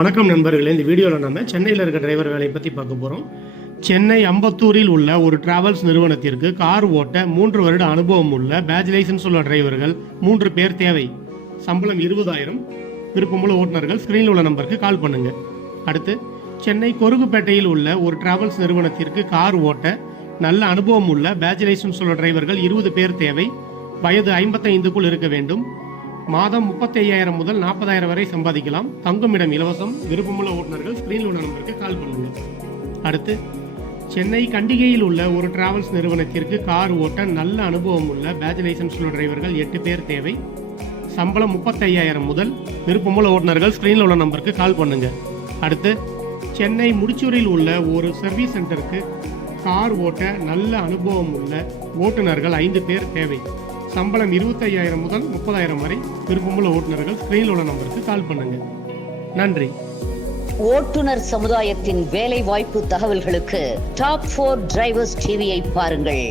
வணக்கம் நண்பர்களே, இந்த வீடியோவில் நம்ம சென்னையில் இருக்க டிரைவர் வேலையை பற்றி பார்க்க போகிறோம். சென்னை அம்பத்தூரில் உள்ள ஒரு டிராவல்ஸ் நிறுவனத்திற்கு கார் ஓட்ட 3 வருட அனுபவம் உள்ள பேட்ச் லைசன்ஸ் உள்ள டிரைவர்கள் 3 பேர் தேவை. சம்பளம் 20,000. விருப்பமுள்ள ஓட்டுநர்கள் ஸ்க்ரீனில் உள்ள நம்பருக்கு கால் பண்ணுங்க. அடுத்து, சென்னை கொருகுப்பேட்டையில் உள்ள ஒரு டிராவல்ஸ் நிறுவனத்திற்கு கார் ஓட்ட நல்ல அனுபவம் உள்ள பேட்ச் லைசன்ஸ் உள்ள டிரைவர்கள் 20 பேர் தேவை. வயது 55க்குள் இருக்க வேண்டும். மாதம் 35,000 முதல் 40,000 வரை சம்பாதிக்கலாம். தங்குமிடம் இலவசம். விருப்பமுள்ள ஓட்டுநர்கள் ஸ்கிரீனில் உள்ள நம்பருக்கு கால் பண்ணுங்க. அடுத்து, சென்னை கண்டிகையில் உள்ள ஒரு டிராவல்ஸ் நிறுவனத்திற்கு கார் ஓட்ட நல்ல அனுபவம் உள்ள பேட்ச் லைசன்ஸ் உள்ள டிரைவர்கள் 8 பேர் தேவை. சம்பளம் 35,000 முதல். விருப்பமுள்ள ஓட்டுநர்கள் ஸ்கிரீனில் உள்ள நம்பருக்கு கால் பண்ணுங்க. அடுத்து, சென்னை முடிச்சூரில் உள்ள ஒரு சர்வீஸ் சென்டருக்கு கார் ஓட்ட நல்ல அனுபவம் உள்ள ஓட்டுநர்கள் 5 பேர் தேவை. சம்பளம் 25,000 முதல் 30,000 வரை. விருப்பமுள்ள ஓட்டுநர்கள் ஸ்கிரீனில் உள்ள நம்பருக்கு கால் பண்ணுங்க. நன்றி. ஓட்டுநர் சமுதாயத்தின் வேலை வாய்ப்பு தகவல்களுக்கு டாப் 4 டிரைவர்ஸ் டிவியை பாருங்கள்.